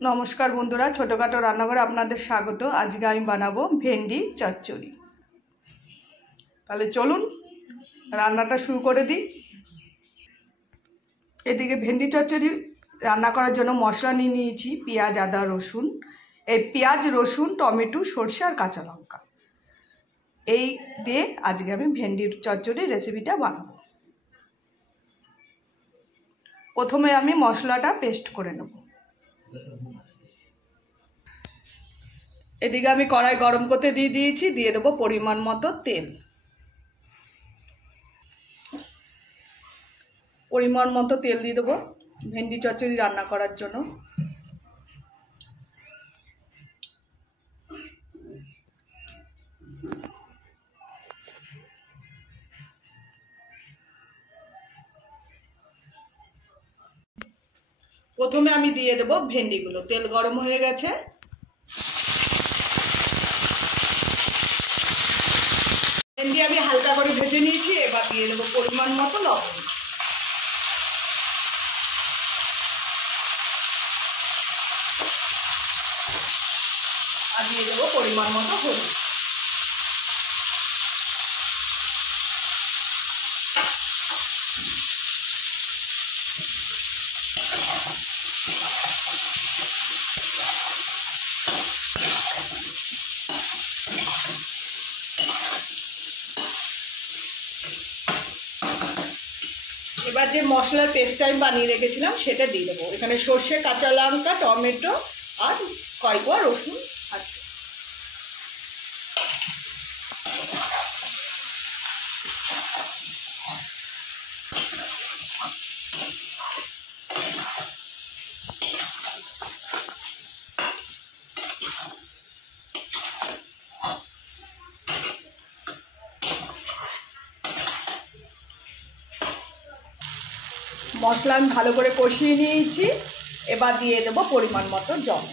নমস্কার বন্ধুরা, ছোটোখাটো রান্নাঘরে আপনাদের স্বাগত। আজকে আমি বানাবো ভেন্ডি চচ্চড়ি। তাহলে চলুন রান্নাটা শুরু করে দিই। এদিকে ভেন্ডি চচ্চড়ি রান্না করার জন্য মশলা নিয়ে নিয়েছি পেঁয়াজ, আদা, রসুন। এই পেঁয়াজ, রসুন, টমেটো, সরষে আর কাঁচা লঙ্কা, এই দিয়ে আজকে আমি ভেন্ডির চচ্চড়ির রেসিপিটা বানাবো। প্রথমে আমি মশলাটা পেস্ট করে নেব। এদিকে আমি কড়াই গরম করতে দিয়ে দিয়েছি, দিয়ে দেবো পরিমাণ মতো তেল। পরিমাণ মতো তেল দিয়ে দেবো ভেন্ডি চচ্চড়ি রান্না করার জন্য। প্রথমে আমি দিয়ে দেবো ভেন্ডিগুলো। তেল গরম হয়ে গেছে, ভেন্ডি আমি হালকা করে ভেজে নিয়েছি। এবার দিয়ে দেবো পরিমাণ মতো লবণ, আর দিয়ে দেবো পরিমাণ মতো হলুদ। এবার যে মশলার পেস্টটা আমি বানিয়ে রেখেছিলাম সেটা দিয়ে দেবো। এখানে সর্ষে, কাঁচা লঙ্কা, টমেটো আর কয়েকটা রসুন আছে। মশলা আমি ভালো করে কষিয়ে নিয়েছি। এবার দিয়ে দেবো পরিমাণ মতো জল।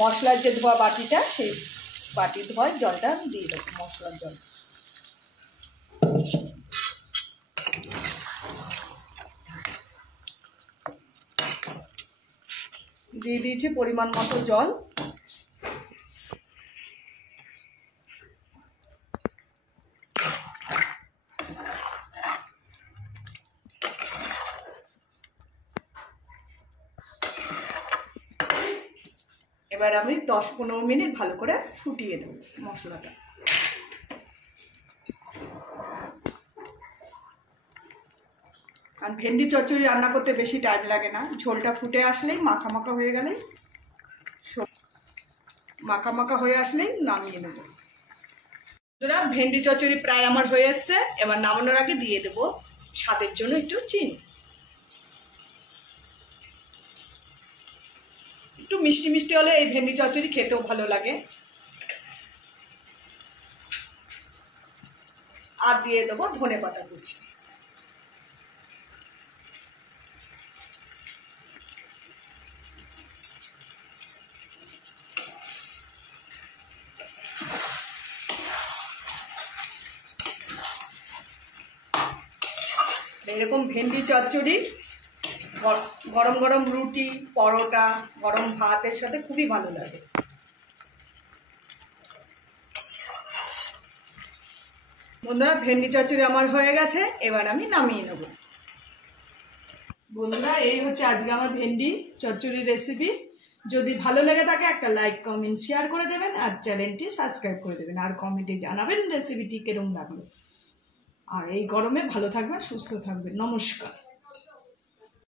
মশলার যে ধোয়া বাটিটা, সেই বাটি ধোয়া জলটা দিয়ে দেবো, মশলার জল। দিয়ে দিয়েছি পরিমাণ মতো জল। এবার আমি 10-15 মিনিট ভালো করে ফুটিয়ে দেবো মশলাটা। আর ভেন্ডি চচ্চড়ি রান্না করতে বেশি টাইম লাগে না। ঝোলটা ফুটে আসলেই, মাখা মাখা হয়ে গেলেই, মাখা মাখা হয়ে আসলেই নামিয়ে নেব। ভেন্ডি চচ্চড়ি প্রায় আমার হয়ে এসছে। এবার নামানোর আগে দিয়ে দেবো স্বাদের জন্য একটু চিনি। একটু মিষ্টি মিষ্টি হলে এই ভেন্ডি চচ্চড়ি খেতেও ভালো লাগে। আর দিয়ে দেবো ধনেপাতা কুচি। এরকম ভেন্ডি চচ্চড়ি গরম গরম রুটি, পরোটা, গরম ভাতের সাথে খুবই ভালো লাগে। বন্ধুরা, ভেন্ডি চচ্চড়ি আমার হয়ে গেছে। এবার আমি নামিয়ে নেব। বন্ধুরা, এই হচ্ছে আজকে আমার ভেন্ডি চচ্চড়ি রেসিপি। যদি ভালো লেগে থাকে একটা লাইক, কমেন্ট, শেয়ার করে দেবেন আর চ্যানেলটি সাবস্ক্রাইব করে দেবেন। আর কমেন্টে জানাবেন রেসিপিটি কেরম লাগলো। আর এই গরমে ভালো থাকবেন, সুস্থ থাকবেন। নমস্কার।